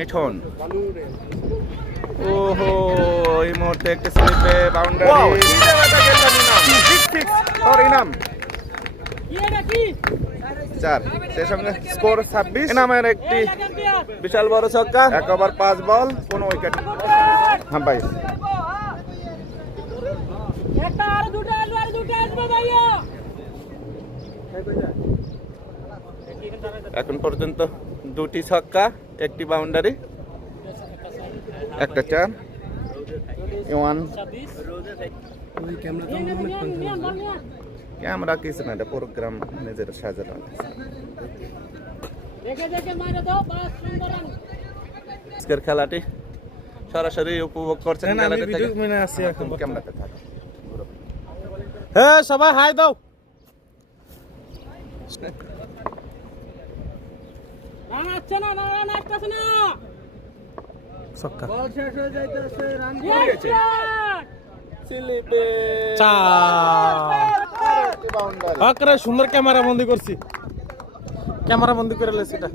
মিঠুন। ওহো, এই মুহূর্তে একটি স্লিপে বাউন্ডারি। ইনাম 4, সেই সঙ্গে স্কোর 26। ইনামের একটি বিশাল বড় ছক্কা, 1 ওভার 5 বল, কোনো উইকেট। হ্যাঁ ভাই, এখন পর্যন্ত 2টি ছক্কা, 1টি বাউন্ডারি, 1টা 4। ক্যামেরা কিছু না, এটা প্রোগ্রাম নিজের সাজানো। আজকের খেলাটি সরাসরি উপভোগ করছেন। ক্যামেরাতে থাকো। হ্যাঁ, সবাই হাই দাও। সুন্দর ক্যামেরা বন্দি করছি, ক্যামেরা বন্দি করে লেছি এটা।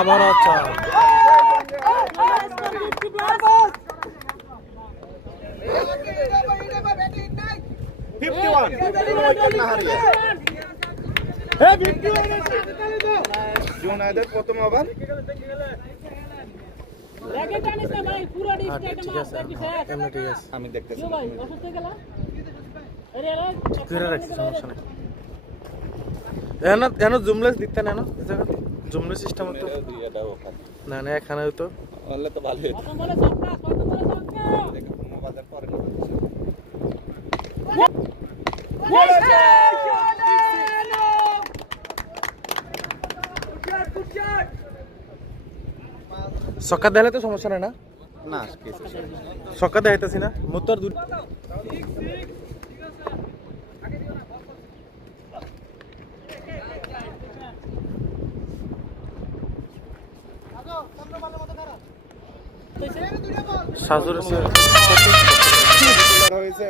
আবার আচ্ছা, জুনায়েদের প্রথম ওভার। আমি দেখতেছি জুমলেস দিতে না, জুমলেস সিস্টেম তো না না, এখানে তো তো ভালো। সক্কা দেখালে তো সমস্যা নাই না? না, সক্কা দেখাইতেছি না, মোটর দূর। সাজুর হয়েছে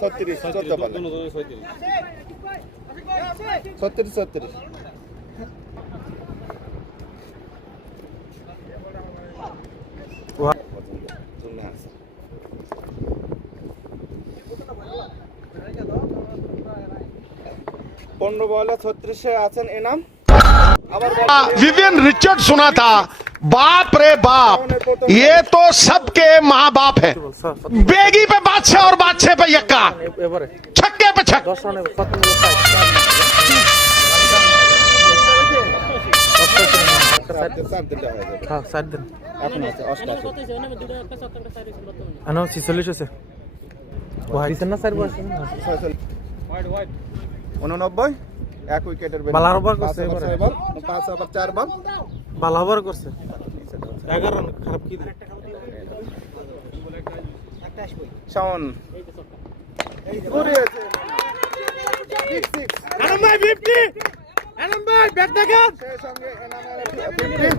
36, 14 বল, 36। বলে 36 আছেন এনাম। विवियन रिचर्ड सुना था, बाप रे बाप, ये तो सबके माँ बाप है। बेगी पे बादशाह और बादशाह पे यक्का, छक्के पे छक्का। হ্যাঁ, 7 দিন। আনো 46 আছে। ওয়াই দিছেন না, 4 বছর 89, 1 উইকেটের বালার ওভার করছে, 5 ওভার 4 বল, বালা ওভার করছে। 11 রান, খারাপ কি দিল। শাওন ঘুরিয়েছে। আনন্দ ভাই 50, আনন্দ ভাই ব্যাট দেখেন। সেই সঙ্গে এনামের 50।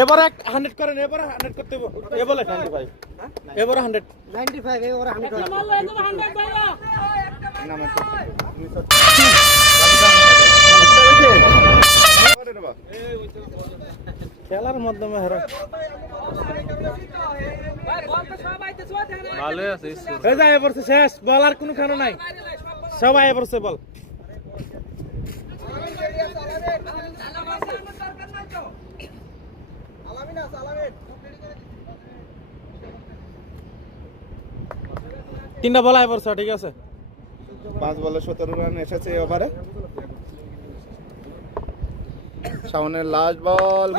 এবারে 100 করেন, এবারে 100 করতে হবে। এবারে 95, এবারে 100, 95, এবারে 100 করেন। খেলার মাধ্যমে হারা ভালো আছে। এই যায় পড়ছে, শেষ বল, আর কোনো খানো নাই, সবাই পড়ছে বল। তিনটা বল আয় পড়ছে, ঠিক আছে। 5 বলে 17 রান এসেছে এই ওভারে। শাওনের লাস্ট বল,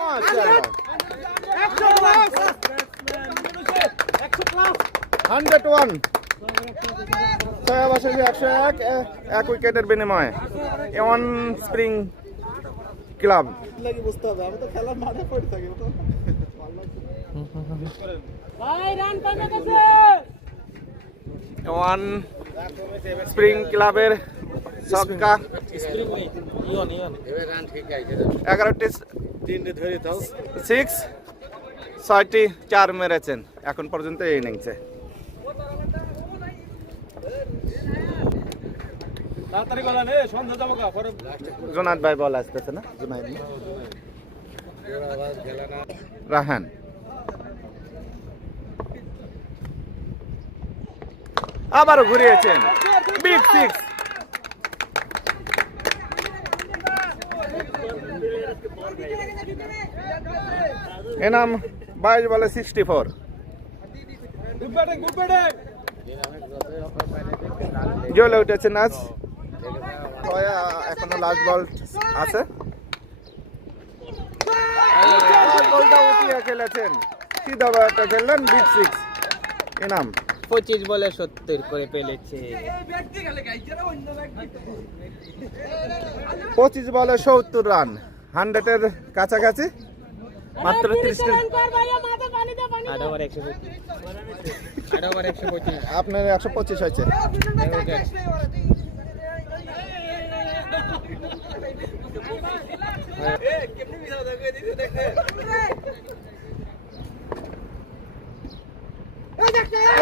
মাশাআল্লাহ 101, 101, 1 উইকেটের বিনিময়ে এওয়ান স্প্রিং ক্লাব। বুঝতে হবে, আমি তো খেলার মাঠে পড়ে থাকি। ভাই রান কমে গেছে, ওয়ান স্প্রিং ক্লাবের ছক্কা, স্প্রিং নেই, ইয়ন 11টি সিক্স, 6টি 4 মেরেছেন এখন পর্যন্ত এই ইনিংসে। তাড়াতাড়ি গলা নে, সন্ধ্যা যাবো কা পরে। জোনাদ ভাই বল আসতেছে না, জুনাইদ রাহান, আবারও ঘুরিয়েছেন, বিগ সিক্স। এনাম 22 বলে 64। Good batting, good batting. জ্বলে উঠেছে নাচ, এখনো লাস্ট বল আছে। বলটা উঠিয়ে খেলেছেন, সিধা বলটা খেললেন, বিগ সিক্স। এনাম 25 বলে 70 করে পেলেছে। 25 বলে 70 রান, 100-এর কাছাকাছি, মাত্র 30 আট ওভার 125। আপনার 125 হয়েছে।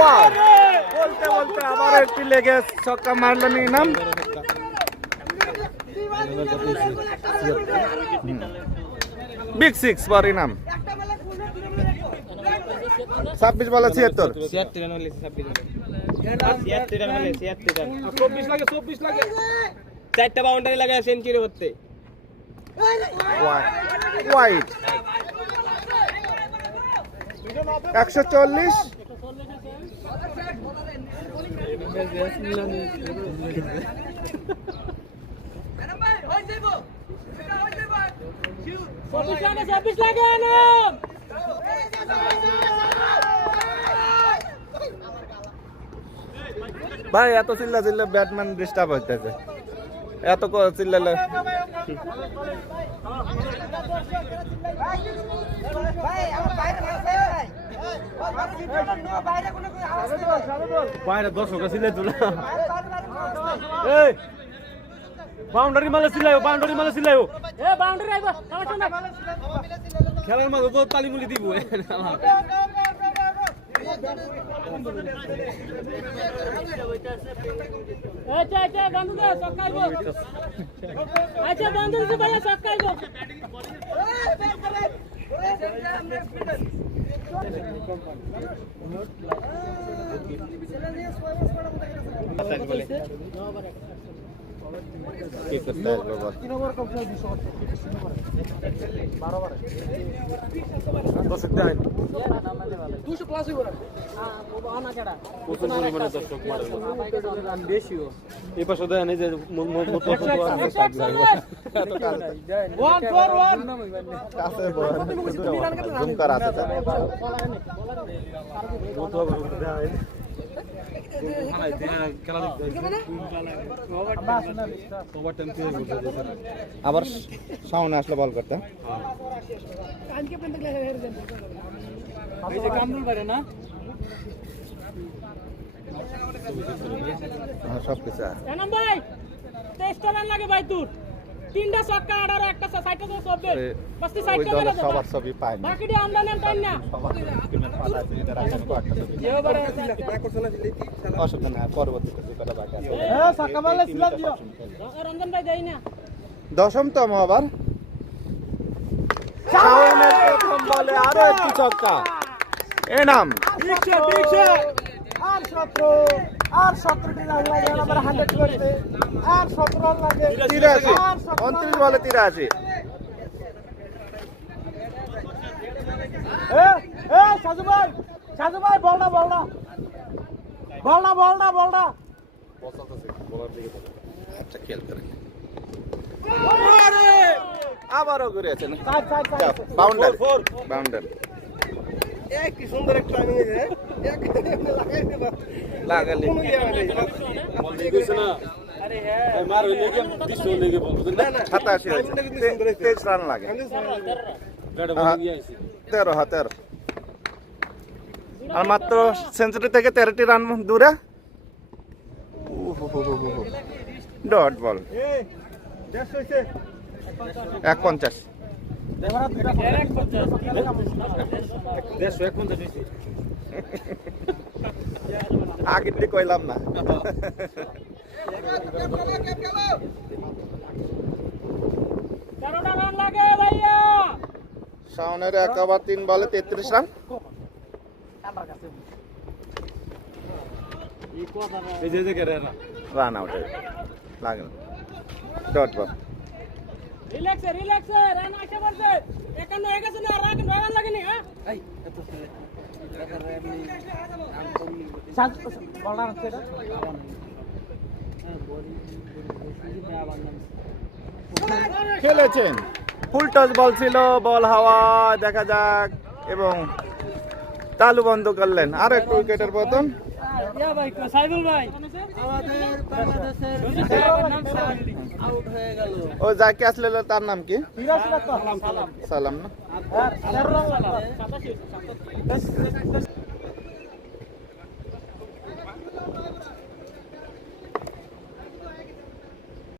Wow! বলতে বলতে আবার একটি লেগে ছক্কা মারলেন ইনাম। বিগ সিক্স ফর ইনাম। 26 বলে 76। 76 রান হলে 26 রান হলে 76 রান। 24 লাগে, 24 লাগে। 4টা বাউন্ডারি লাগায় সেঞ্চুরি করতে। ওয়াইড 140। ভাই এত চিল্লা চিল্লা ব্যাটম্যান ডিস্টার্ব হইতেছে, এত চিল্লালে। বাইরে দর্শক ছিল না। এই বাউন্ডারি মালে ছিলাইও, বাউন্ডারি মালে ছিলাইও। খেলার মাঝে তো তালিমুলি দিব। কি করতে আসবে বল? দর্শক দেয় 200 প্লাস হইব না। প্রচুর পরিমাণে দর্শক মারে। বেশিও। এই পাশে দেয় না যে এত কাছে 1-4-1 কাছে জুম করা আছে তো। আবার সামনে আসলে বল করতে। সব কিছু আছে। ভাই 23টা রান লাগে ভাই তোর। 3টা ছক্কা 18 একটা 60টা তো 24 বাস 60টা মেরে দে। সবার ছবি পাই না। বাকিটা আমরা নেন তাই না। অসুবিধা নাই, পরবর্তীতে যে কটা বাকি আছে। রঞ্জন ভাই দেই না। দশমতম ওভার, শাওনের প্রথম বলে আরো একটি ছক্কা। এনাম আর 17টি রান লাগে আমরা 100 করতে। আর 17 রান লাগে। 83, 29 বলে 83। সাজু ভাই বলনা আচ্ছা খেয়াল করেন, আবারও ঘুরেছেন বাউন্ডারি। বাউন্ডারি কি সুন্দর একটা টাইমিং আছে। লাগালি আরে হ্যাঁ মার হইলে কি 20 হইলে কি বলবো না না 87 হয়েছে, 23 রান লাগে। 13 13 আর মাত্র সেঞ্চুরি থেকে 13টি রান দূরে ডট বল 150 আগের দিকে কইলাম না। 13টা রান লাগে ভাইয়া। শাওনের 1 ওভার 3 বলে 33 রান। রান আউট লাগে না। ডট বল রিল্যাক্সে রান আসে বলছে 51 হয়ে গেছে না, রান লাগেনি। হ্যাঁ খেলেছেন, ফুল টস বল ছিল, বল হাওয়া, দেখা যাক, এবং তালু বন্ধ করলেন। আর একটু উইকেটের পতন। সাইদুল ভাই ও যাকে আসলে তার নাম কি? সালাম না?